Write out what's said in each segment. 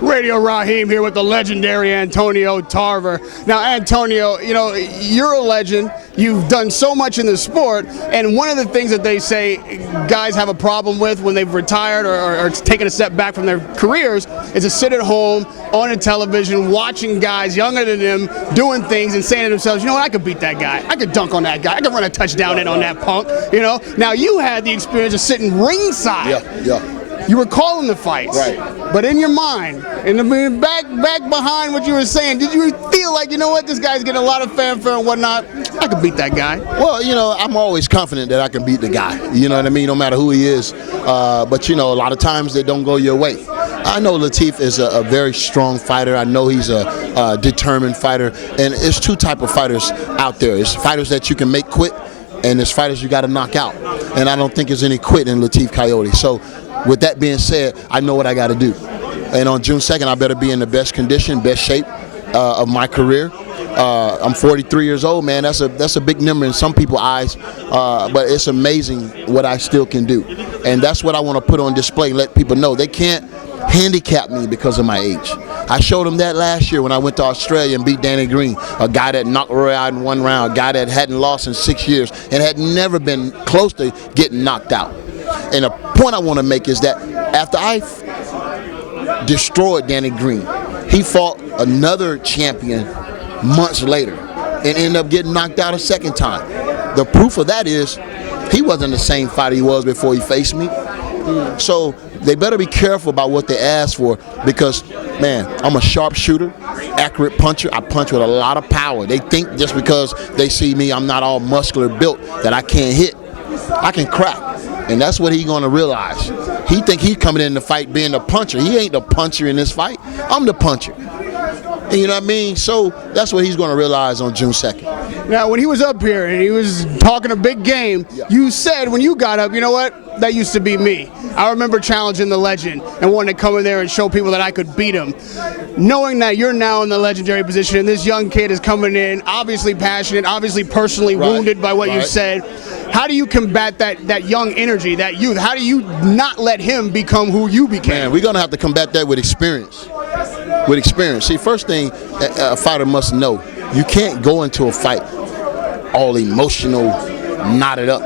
Radio Rahim here with the legendary Antonio Tarver. Now, Antonio, you know, you're a legend. You've done so much in the sport, and one of the things that they say guys have a problem with when they've retired or taken a step back from their careers is to sit at home on a television watching guys younger than them doing things and saying to themselves, you know what, I could beat that guy. I could dunk on that guy. I could run a touchdown in on that punk, you know. Now, you had the experience of sitting ringside. Yeah. You were calling the fights, right? But in your mind, back behind what you were saying, did you feel like, you know what, this guy's getting a lot of fanfare and whatnot? I could beat that guy. Well, you know, I'm always confident that I can beat the guy. You know what I mean? No matter who he is. But you know, a lot of times they don't go your way. I know Lateef is a very strong fighter. I know he's a determined fighter, and it's two type of fighters out there. It's fighters that you can make quit, and there's fighters you got to knock out. And I don't think there's any quit in Lateef Kayode. So, with that being said, I know what I got to do. And on June 2nd, I better be in the best condition, best shape of my career. I'm 43 years old, man. That's a big number in some people's eyes, but it's amazing what I still can do. And that's what I want to put on display, let people know. They can't handicap me because of my age. I showed them that last year when I went to Australia and beat Danny Green, a guy that knocked Roy out in one round, a guy that hadn't lost in 6 years and had never been close to getting knocked out. And the point I want to make is that after I destroyed Danny Green, he fought another champion months later and ended up getting knocked out a second time. The proof of that is he wasn't the same fighter he was before he faced me. So they better be careful about what they ask for, because, man, I'm a sharpshooter, accurate puncher. I punch with a lot of power. They think just because they see me, I'm not all muscular built, that I can't hit. I can crack. And that's what he's going to realize. He think he's coming in the fight being the puncher. He ain't the puncher in this fight. I'm the puncher. And you know what I mean? So that's what he's going to realize on June 2nd. Now, when he was up here and he was talking a big game, you said when you got up, you know what? That used to be me. I remember challenging the legend and wanting to come in there and show people that I could beat him. Knowing that you're now in the legendary position and this young kid is coming in, obviously passionate, obviously personally wounded by what you said, how do you combat that young energy, that youth? How do you not let him become who you became? Man, we're going to have to combat that with experience. With experience. See, first thing a fighter must know, you can't go into a fight all emotional, knotted up.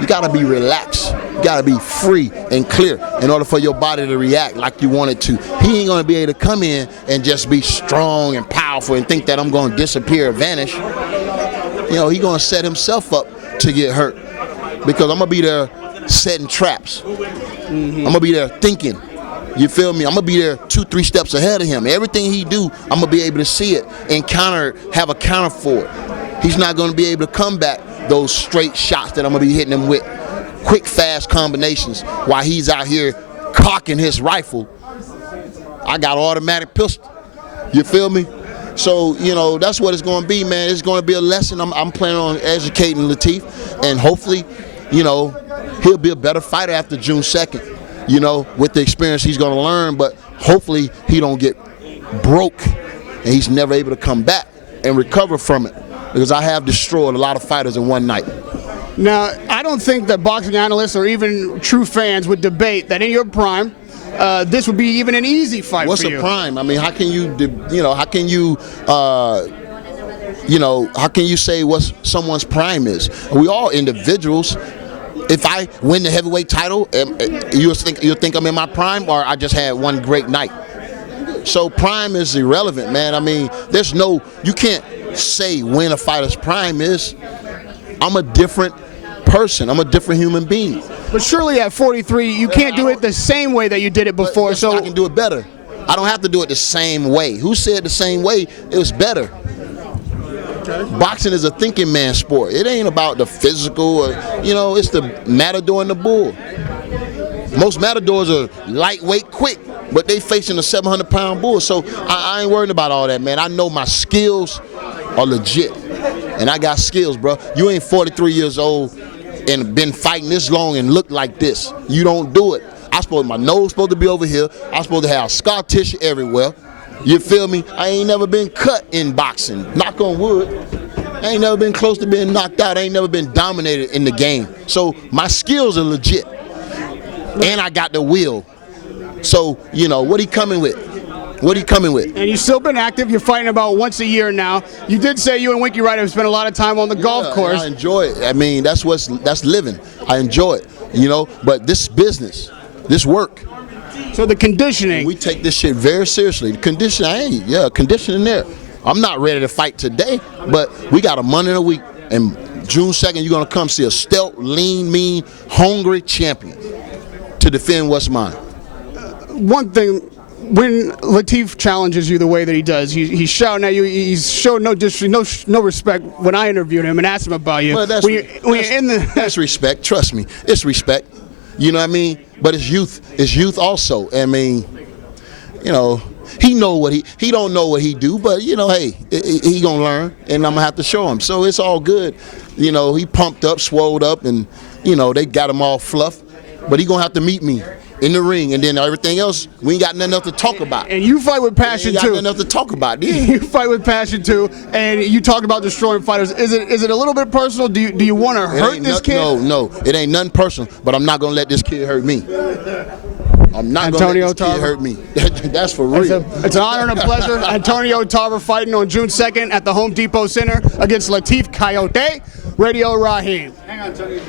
You got to be relaxed. You got to be free and clear in order for your body to react like you want it to. He ain't going to be able to come in and just be strong and powerful and think that I'm going to disappear or vanish. You know, he's going to set himself up to get hurt, because I'm going to be there setting traps. I'm going to be there thinking. You feel me? I'm going to be there 2-3 steps ahead of him. Everything he do, I'm going to be able to see it and have a counter for it. He's not going to be able to come back those straight shots that I'm going to be hitting him with. Quick, fast combinations while he's out here cocking his rifle. I got an automatic pistol. You feel me? So, you know, that's what it's going to be, man. It's going to be a lesson. I'm planning on educating Lateef, and hopefully, you know, he'll be a better fighter after June 2nd. You know, with the experience he's going to learn, but hopefully he don't get broke and he's never able to come back and recover from it, because I have destroyed a lot of fighters in one night. Now, I don't think that boxing analysts or even true fans would debate that in your prime, this would be even an easy fight for you. What's a prime? I mean, how can you say what someone's prime is? We all individuals. If I win the heavyweight title, you'll think I'm in my prime, or I just had one great night. So prime is irrelevant, man. I mean, you can't say when a fighter's prime is. I'm a different person. I'm a different human being. But surely at 43, you can't do it the same way that you did it before. So I can do it better. I don't have to do it the same way. Who said the same way? It was better. Boxing is a thinking man's sport. It ain't about the physical, it's the matador and the bull. Most matadors are lightweight, quick, but they facing a 700-pound bull. So I ain't worried about all that, man. I know my skills are legit, and I got skills, bro. You ain't 43 years old and been fighting this long and look like this. You don't do it. My nose supposed to be over here. I'm supposed to have scar tissue everywhere. You feel me? I ain't never been cut in boxing. Knock on wood. I ain't never been close to being knocked out. I ain't never been dominated in the game. So my skills are legit. And I got the will. So, you know, what he coming with? What he coming with? And you've still been active. You're fighting about once a year now. You did say you and Winky Wright have spent a lot of time on the golf course. I enjoy it. I mean, that's living. I enjoy it, you know. But this business, this work. So the conditioning. We take this shit very seriously. The conditioning, conditioning there. I'm not ready to fight today, but we got a month and a week. And June 2nd, you're going to come see a stealth, lean, mean, hungry champion to defend what's mine. One thing, when Lateef challenges you the way that he does, he's shouting at you. He's showing no respect when I interviewed him and asked him about you. Well, that's respect. Trust me, it's respect. You know what I mean? But it's youth. It's youth also. I mean, you know, he don't know what he do, but you know, hey, he gonna learn, and I'm gonna have to show him. So it's all good. You know, he pumped up, swolled up, and you know they got him all fluff. But he gonna have to meet me in the ring, and then everything else, we ain't got nothing else to talk about. And you fight with passion too. Nothing else to talk about. Yeah. You fight with passion too, and you talked about destroying fighters. Is it a little bit personal? Do you want to hurt this kid? No, it ain't nothing personal. But I'm not gonna let this kid hurt me. I'm not gonna let this kid hurt me. That's for real. It's an honor and a pleasure. Antonio Tarver fighting on June 2nd at the Home Depot Center against Lateef Kayode. Radio Rahim. Hang on, Tony.